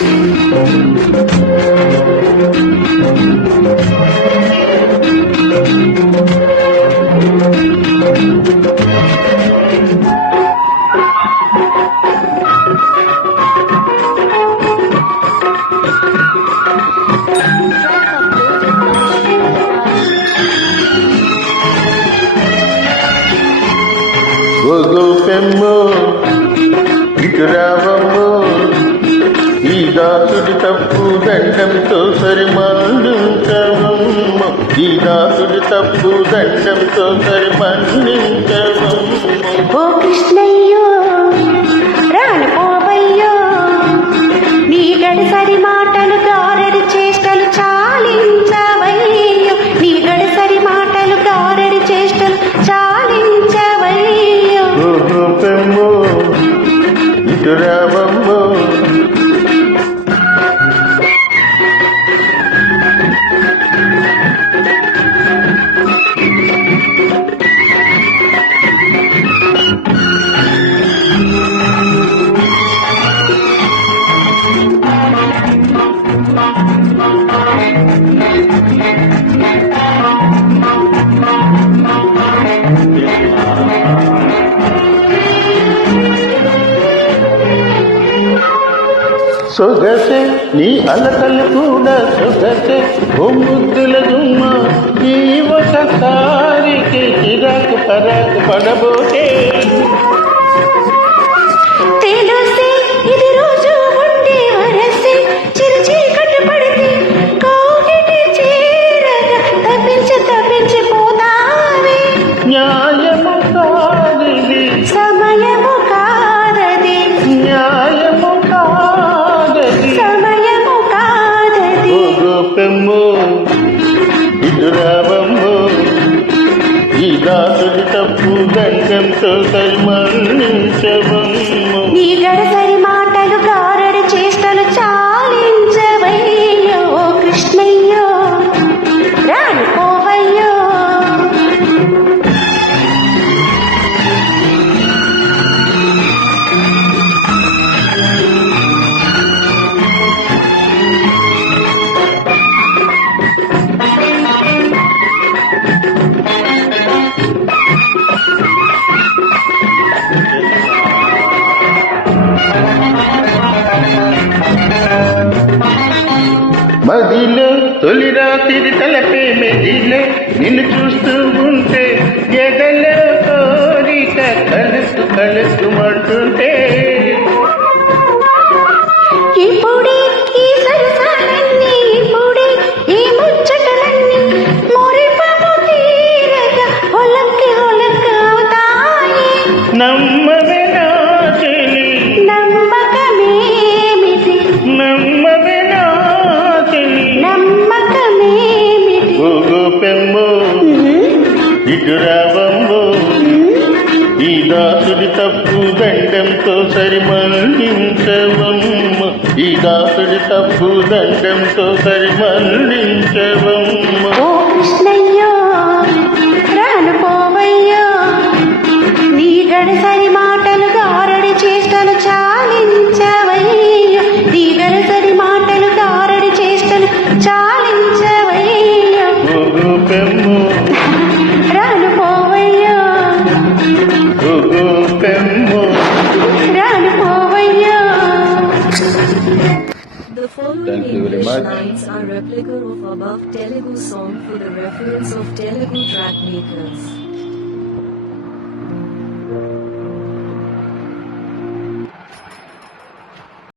ఓ గోపెమ్మో ఇటు రావమ్మో ఈ తప్పు దండంతో సరిమన్నించవమ్మ. ఈ దాసుడి తప్పు దండంతో సరిమన్నించవమ్మ. ఓ కృష్ణయ్యో రాను పోవయ్యో నీ గడిసరి మాటలు గారడి చేష్టలు చాలించవయ్యో. నీ గడిసరి మాటలు గారడి చేష్టలు చాలించవయ్యో. ఓ గోపెమ్మో ఇటు రావమ్మో సొగసే నీ అలకలు కూడా సొగసే ఓ ముద్దుల గుమ్మ ఈ ఒకసారికి చిరాకు పరాకు పడబోతే ఓ గోపెమ్ము ఇటు రావమ్ము ఈ దాసుడి తప్పు దండంతో సరిమన్నించవమ్ము మదిలో తొలి రాత్రి తలపే మెదిలో నిన్ను చూస్తూ ఉంటే ఎగలో కోరిక కలుసు కలుసు ఓ గోపెమ్మో ఇటు రావమ్మో ఈ దాసుడి తప్పు దండంతో సరిమన్నించవమ్మ ఈ దాసుడి తప్పు దండంతో సరిమన్నించవమ్మ The following English lines are replica of above Telugu song for the reference of Telugu track makers.